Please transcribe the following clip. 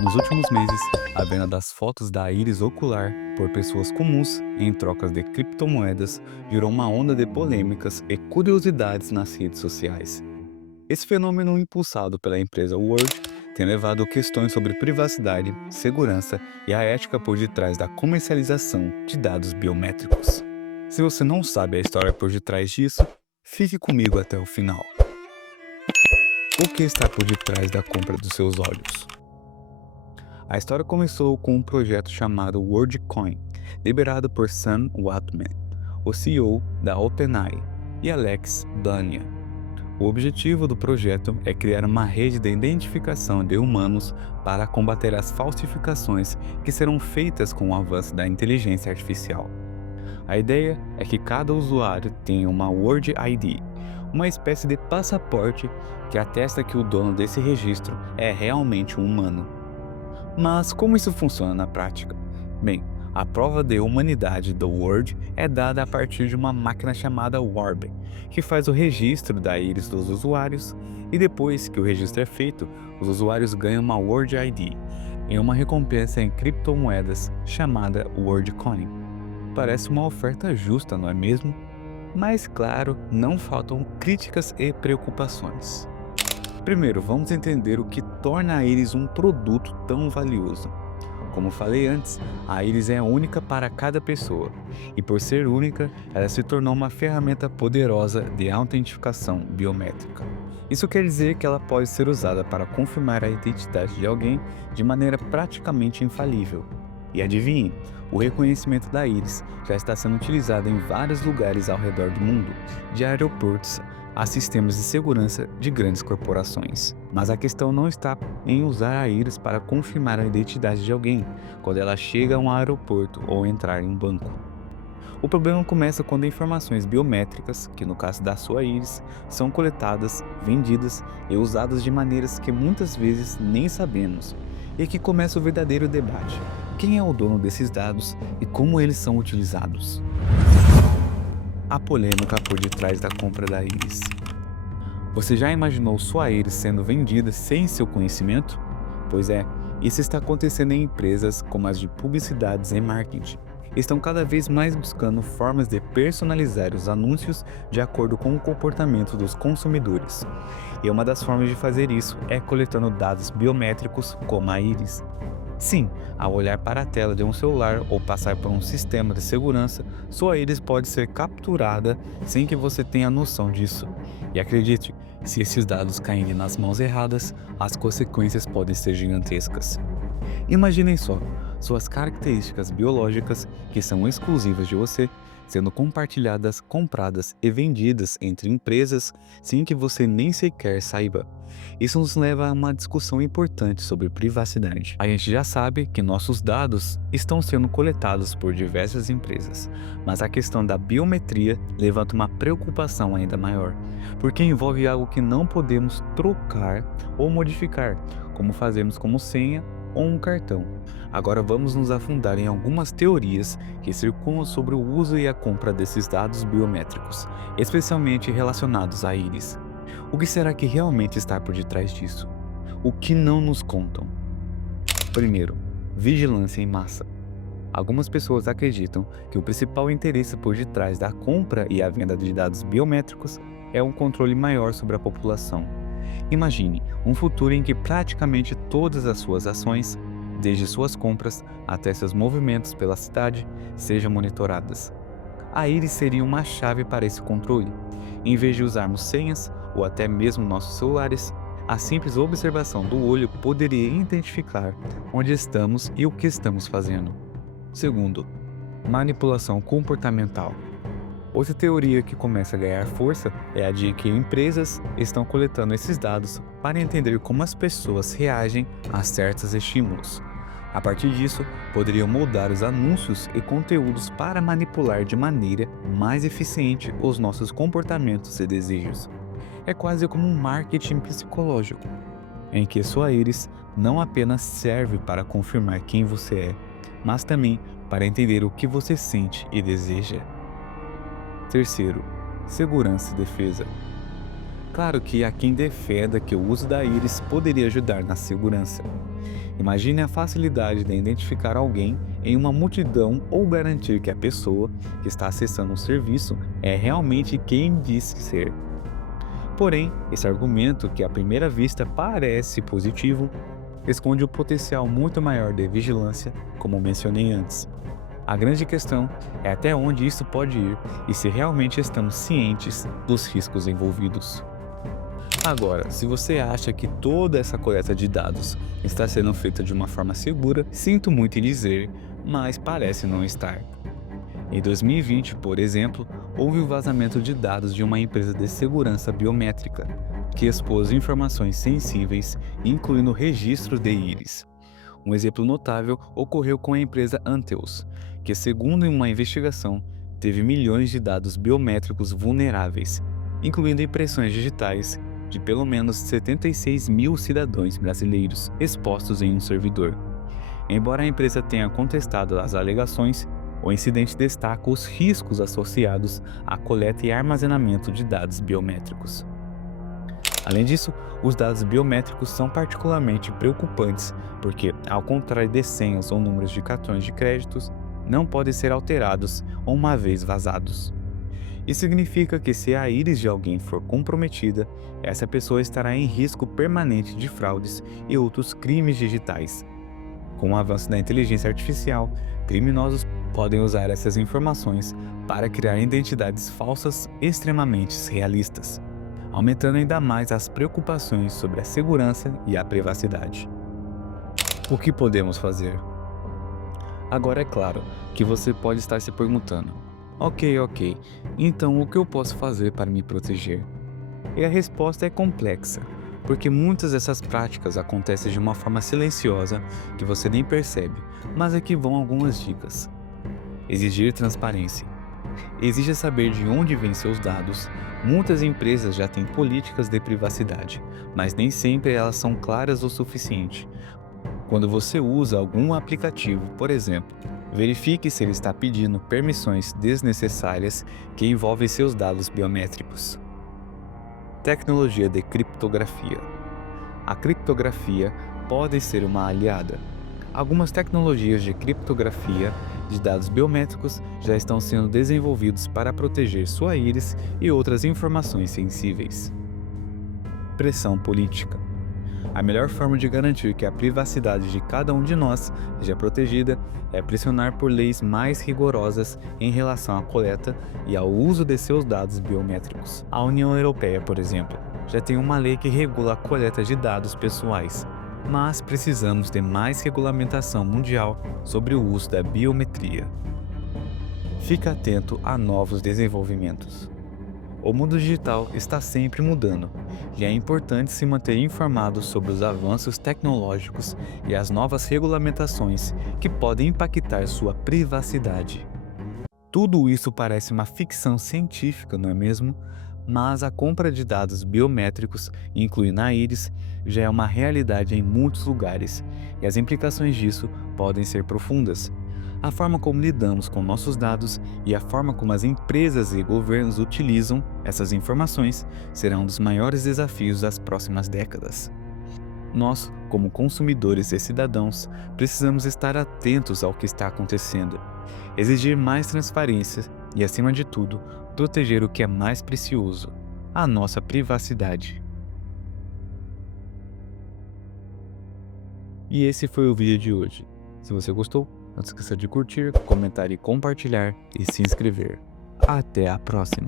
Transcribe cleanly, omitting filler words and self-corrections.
Nos últimos meses, a venda das fotos da íris ocular por pessoas comuns em trocas de criptomoedas gerou uma onda de polêmicas e curiosidades nas redes sociais. Esse fenômeno, impulsado pela empresa Word, tem levado questões sobre privacidade, segurança e a ética por detrás da comercialização de dados biométricos. Se você não sabe a história por detrás disso, fique comigo até o final. O que está por detrás da compra dos seus olhos? A história começou com um projeto chamado WorldCoin, liberado por Sam Altman, o CEO da OpenAI, e Alex Blania. O objetivo do projeto é criar uma rede de identificação de humanos para combater as falsificações que serão feitas com o avanço da inteligência artificial. A ideia é que cada usuário tenha uma World ID, uma espécie de passaporte que atesta que o dono desse registro é realmente um humano. Mas como isso funciona na prática? Bem, a prova de humanidade do Word é dada a partir de uma máquina chamada Warp, que faz o registro da íris dos usuários, e depois que o registro é feito, os usuários ganham uma Word ID e uma recompensa em criptomoedas chamada WorldCoin. Parece uma oferta justa, não é mesmo? Mas claro, não faltam críticas e preocupações. Primeiro, vamos entender o que torna a íris um produto tão valioso. Como falei antes, a íris é única para cada pessoa, e por ser única, ela se tornou uma ferramenta poderosa de autentificação biométrica. Isso quer dizer que ela pode ser usada para confirmar a identidade de alguém de maneira praticamente infalível. E adivinhe, o reconhecimento da íris já está sendo utilizado em vários lugares ao redor do mundo, de aeroportos a sistemas de segurança de grandes corporações. Mas a questão não está em usar a íris para confirmar a identidade de alguém quando ela chega a um aeroporto ou entrar em um banco. O problema começa quando informações biométricas, que no caso da sua íris, são coletadas, vendidas e usadas de maneiras que muitas vezes nem sabemos. E aqui começa o verdadeiro debate. Quem é o dono desses dados e como eles são utilizados? A polêmica por detrás da compra da íris. Você já imaginou sua íris sendo vendida sem seu conhecimento? Pois é, isso está acontecendo em empresas como as de publicidades e marketing. Estão cada vez mais buscando formas de personalizar os anúncios de acordo com o comportamento dos consumidores. E uma das formas de fazer isso é coletando dados biométricos como a íris. Sim, ao olhar para a tela de um celular ou passar por um sistema de segurança, sua íris pode ser capturada sem que você tenha noção disso. E acredite, se esses dados caírem nas mãos erradas, as consequências podem ser gigantescas. Imaginem só, suas características biológicas, que são exclusivas de você, sendo compartilhadas, compradas e vendidas entre empresas sem que você nem sequer saiba. Isso nos leva a uma discussão importante sobre privacidade. A gente já sabe que nossos dados estão sendo coletados por diversas empresas, mas a questão da biometria levanta uma preocupação ainda maior, porque envolve algo que não podemos trocar ou modificar, como fazemos como senha ou um cartão. Agora vamos nos afundar em algumas teorias que circulam sobre o uso e a compra desses dados biométricos, especialmente relacionados à íris. O que será que realmente está por detrás disso? O que não nos contam? Primeiro, vigilância em massa. Algumas pessoas acreditam que o principal interesse por detrás da compra e a venda de dados biométricos é um controle maior sobre a população. Imagine um futuro em que praticamente todas as suas ações, desde suas compras até seus movimentos pela cidade, sejam monitoradas. A íris seria uma chave para esse controle. Em vez de usarmos senhas ou até mesmo nossos celulares, a simples observação do olho poderia identificar onde estamos e o que estamos fazendo. Segundo, manipulação comportamental. Outra teoria que começa a ganhar força é a de que empresas estão coletando esses dados para entender como as pessoas reagem a certos estímulos. A partir disso, poderiam moldar os anúncios e conteúdos para manipular de maneira mais eficiente os nossos comportamentos e desejos. É quase como um marketing psicológico, em que sua íris não apenas serve para confirmar quem você é, mas também para entender o que você sente e deseja. Terceiro, segurança e defesa. Claro que há quem defenda que o uso da íris poderia ajudar na segurança. Imagine a facilidade de identificar alguém em uma multidão ou garantir que a pessoa que está acessando um serviço é realmente quem diz ser. Porém, esse argumento, que à primeira vista parece positivo, esconde um potencial muito maior de vigilância, como mencionei antes. A grande questão é até onde isso pode ir e se realmente estamos cientes dos riscos envolvidos. Agora, se você acha que toda essa coleta de dados está sendo feita de uma forma segura, sinto muito em dizer, mas parece não estar. Em 2020, por exemplo, houve o vazamento de dados de uma empresa de segurança biométrica, que expôs informações sensíveis, incluindo registro de íris. Um exemplo notável ocorreu com a empresa Antheus, que, segundo uma investigação, teve milhões de dados biométricos vulneráveis, incluindo impressões digitais de pelo menos 76 mil cidadãos brasileiros expostos em um servidor. Embora a empresa tenha contestado as alegações, o incidente destaca os riscos associados à coleta e armazenamento de dados biométricos. Além disso, os dados biométricos são particularmente preocupantes porque, ao contrário de senhas ou números de cartões de créditos, não podem ser alterados uma vez vazados. Isso significa que, se a íris de alguém for comprometida, essa pessoa estará em risco permanente de fraudes e outros crimes digitais. Com o avanço da inteligência artificial, criminosos podem usar essas informações para criar identidades falsas extremamente realistas, aumentando ainda mais as preocupações sobre a segurança e a privacidade. O que podemos fazer? Agora é claro que você pode estar se perguntando: ok, então o que eu posso fazer para me proteger? E a resposta é complexa, porque muitas dessas práticas acontecem de uma forma silenciosa que você nem percebe, mas aqui vão algumas dicas. Exigir transparência. Exija saber de onde vêm seus dados. Muitas empresas já têm políticas de privacidade, mas nem sempre elas são claras o suficiente. Quando você usa algum aplicativo, por exemplo, verifique se ele está pedindo permissões desnecessárias que envolvem seus dados biométricos. Tecnologia de criptografia. A criptografia pode ser uma aliada. Algumas tecnologias de criptografia de dados biométricos já estão sendo desenvolvidos para proteger sua íris e outras informações sensíveis. Pressão política. A melhor forma de garantir que a privacidade de cada um de nós seja protegida é pressionar por leis mais rigorosas em relação à coleta e ao uso de seus dados biométricos. A União Europeia, por exemplo, já tem uma lei que regula a coleta de dados pessoais, mas precisamos de mais regulamentação mundial sobre o uso da biometria. Fique atento a novos desenvolvimentos. O mundo digital está sempre mudando, e é importante se manter informado sobre os avanços tecnológicos e as novas regulamentações que podem impactar sua privacidade. Tudo isso parece uma ficção científica, não é mesmo? Mas a compra de dados biométricos, incluindo a íris, já é uma realidade em muitos lugares, e as implicações disso podem ser profundas. A forma como lidamos com nossos dados e a forma como as empresas e governos utilizam essas informações serão um dos maiores desafios das próximas décadas. Nós, como consumidores e cidadãos, precisamos estar atentos ao que está acontecendo, exigir mais transparência e, acima de tudo, proteger o que é mais precioso: a nossa privacidade. E esse foi o vídeo de hoje. Se você gostou, não se esqueça de curtir, comentar e compartilhar e se inscrever. Até a próxima!